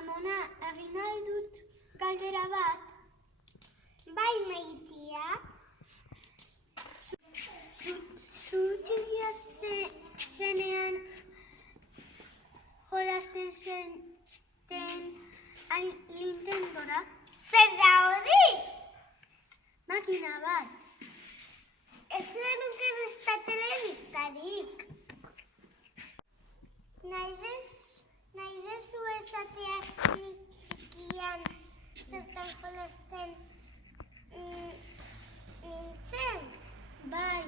Amona, egin nahi dut galdera bat? Bai, maitia. Zu txikia zenean jolasten zenten Nintendora? Zer da hori? Makina bat. Ez zenuke besta telebistarik. Nahi dezu esatea nik txikian zertan jolasten nintzen? Bai.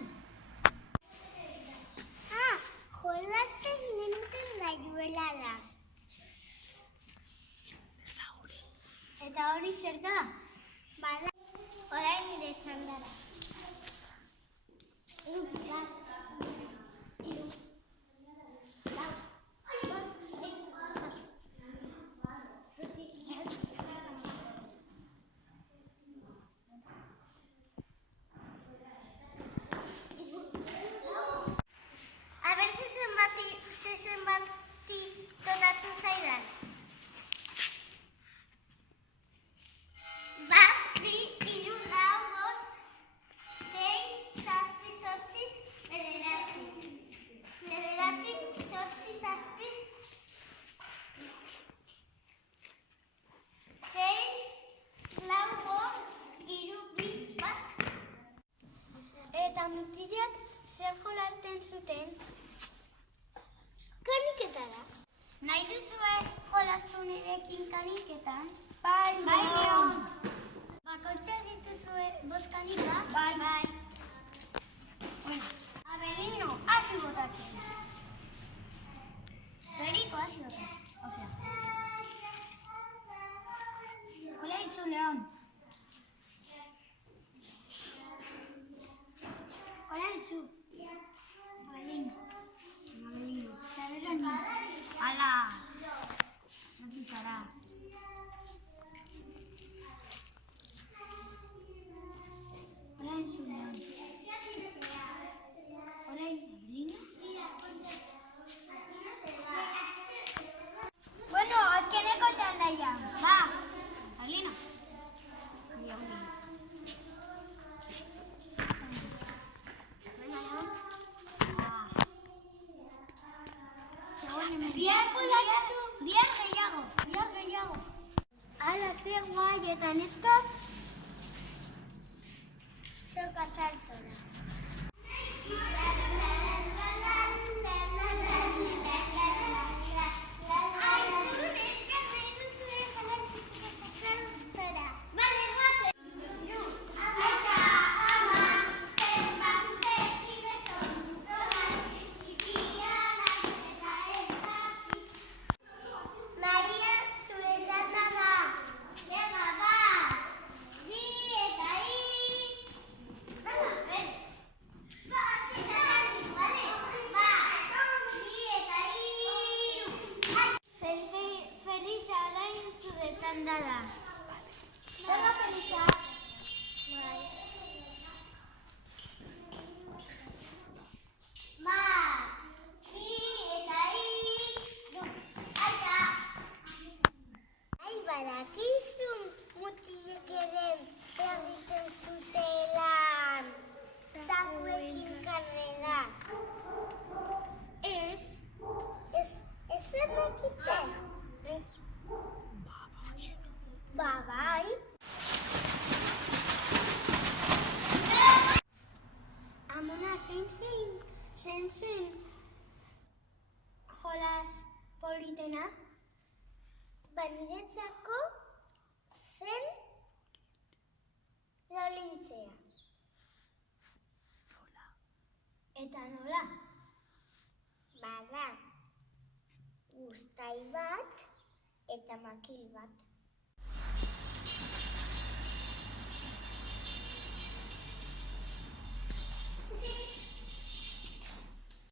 Jolasten nintzen gaiuela da. Eta hori zer da? Bada, orain nire txandara. A ver si zenbati tokatzen zaidan. Bat, bi, hiru, lau, bost, sei, zazpi, zortzi, bederatzi. Bederatzi, zortzi, zazpi, sei, lau, bost, hiru, bi, bat. Eta mutilak zer jolasten zuten? Kaniketara. Nahi duzue jolastu nirekin kaniketan? Bai, Leon. Bakoitzak dituzue bost kanika? Bai. Abelino, hasi botatzen. Federico, hasi botatzen. Hola, izu, Leon. Hola, izu. Abelino. Hala, no zara. Orain zunean. Orain, Abelino. Bueno, azkeneko txandaia. Ba, Abelino. Bihar gehiago. Hala, zer guai eta neskak? Zoka saltora. Badakizun mutilek ere egiten zutelan zakuekin karrera. Ez zer egiten? Ez. Bai. Amona, zein zen jolas politena? Niretzako zen lolintzea. Nola? Eta nola? Bada, uztai bat eta makil bat.